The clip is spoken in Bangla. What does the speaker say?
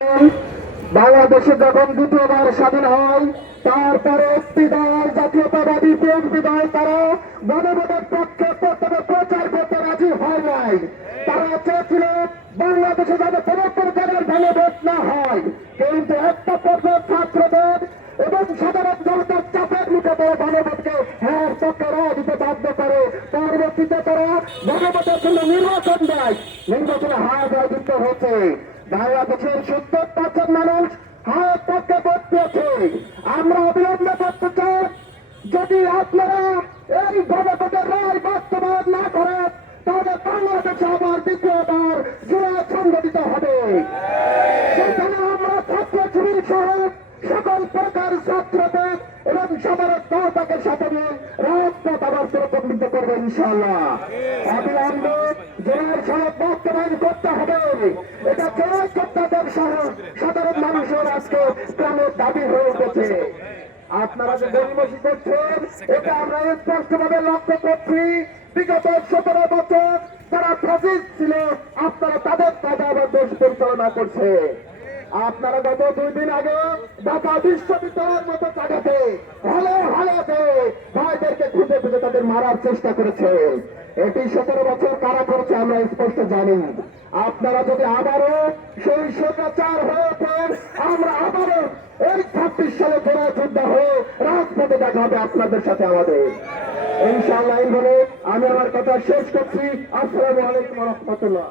বাংলাদেশে যখন দ্বিতীয়বার স্বাধীন হয় তারপরে একটি দল জাতীয়তাবাদী বিএনপি দল তারা গণভোটের পক্ষে প্রথমে প্রচার করতে রাজি হয় নাই। তারা চেয়েছিল বাংলাদেশে যাতে কোনো প্রকারের গণভোট না হয়, কিন্তু একটা পর্যায়ে ছাত্রদের এবং সাধারণ জনতার চাপের মুখে তারা গণভোটকে হ্যাঁ পক্ষে রায় দিতে বাধ্য করে। পরবর্তীতে তারা গণভোটের জন্য নির্বাচন দেয়, নির্বাচনে হার জয়যুক্ত হয়েছে। বাংলাদেশের ৭০% মানুষ হার পক্ষে ভোট দিয়েছে। আমরা অবিলম্বে করতে চাই, যদি আপনারা এই গণভোটের রায় বাস্তবায়ন না করেন তাহলে বাংলাদেশে আবার দ্বিতীয়বার জুলাই সংগঠিত হবে। সেখানে আমরা ছাত্র শিবির সহ সকল প্রকার ছাত্রদের এবং সবার দলটাকে সাথে নিয়ে রাজপথ আবার প্রকম্পিত করবো ইনশাআল্লাহ। অবিলম্বে জুলাই সনদ বাস্তবায়ন করতে হবে। এটা জুলাই যোদ্ধাদের সহ সাধারণ মানুষের আজকে প্রাণের দাবি হয়ে উঠেছে। আপনারা যে গরিমসি করছেন এটা আমরা স্পষ্টভাবে লক্ষ্য করছি। বিগত 17 বছর যারা ফ্যাসিস্ট ছিল আপনারা তাদের কাজে আবার দেশ পরিচালনা করছে। আপনারা গত 2 দিন আগে ঢাকা বিশ্ববিদ্যালয়ের মতো জায়গাতে হলে হলেতে ভাইদেরকে খুঁজে খুঁজে তাদের মারার চেষ্টা করেছে। এটি 17 বছর কারা করছে আমরা স্পষ্ট জানি। আপনারা যদি আবারও সেই স্বৈরাচার হয়ে ওঠেন, আমরা আবারও এই 26 সালে জোড়া যোদ্ধা হয়ে রাজপথে দেখা হবে আপনাদের সাথে আমাদের ইনশাআল্লাহ। এই বলে আমি আমার কথা শেষ করছি। আসসালামু আলাইকুম ওয়া রাহমাতুল্লাহ।